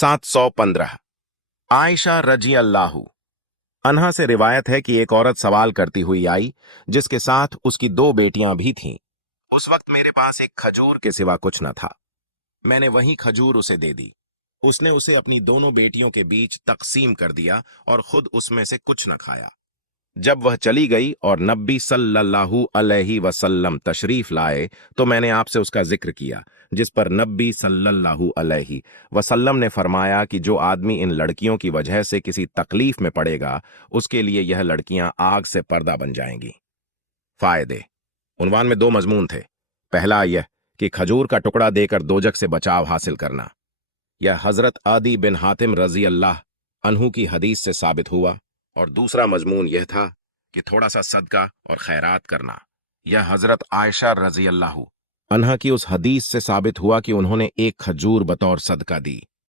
715। आयशा रजी अल्लाहु अन्हा से रिवायत है कि एक औरत सवाल करती हुई आई, जिसके साथ उसकी दो बेटियां भी थीं। उस वक्त मेरे पास एक खजूर के सिवा कुछ न था। मैंने वही खजूर उसे दे दी। उसने उसे अपनी दोनों बेटियों के बीच तकसीम कर दिया और खुद उसमें से कुछ न खाया। जब वह चली गई और नबी सल्लल्लाहु अलैहि वसल्लम तशरीफ लाए, तो मैंने आपसे उसका जिक्र किया, जिस पर नबी सल्लल्लाहु अलैहि वसल्लम ने फरमाया कि जो आदमी इन लड़कियों की वजह से किसी तकलीफ में पड़ेगा, उसके लिए यह लड़कियां आग से पर्दा बन जाएंगी। फायदे। उन्वान में दो मजमून थे। पहला यह कि खजूर का टुकड़ा देकर दोजक से बचाव हासिल करना। यह हजरत आदी बिन हातिम रजी अल्लाह अन्हु की हदीस से साबित हुआ। और दूसरा मजमून यह था कि थोड़ा सा सदका और खैरात करना। यह हजरत आयशा रजी अल्लाह अन्हा की उस हदीस से साबित हुआ कि उन्होंने एक खजूर बतौर सदका दी।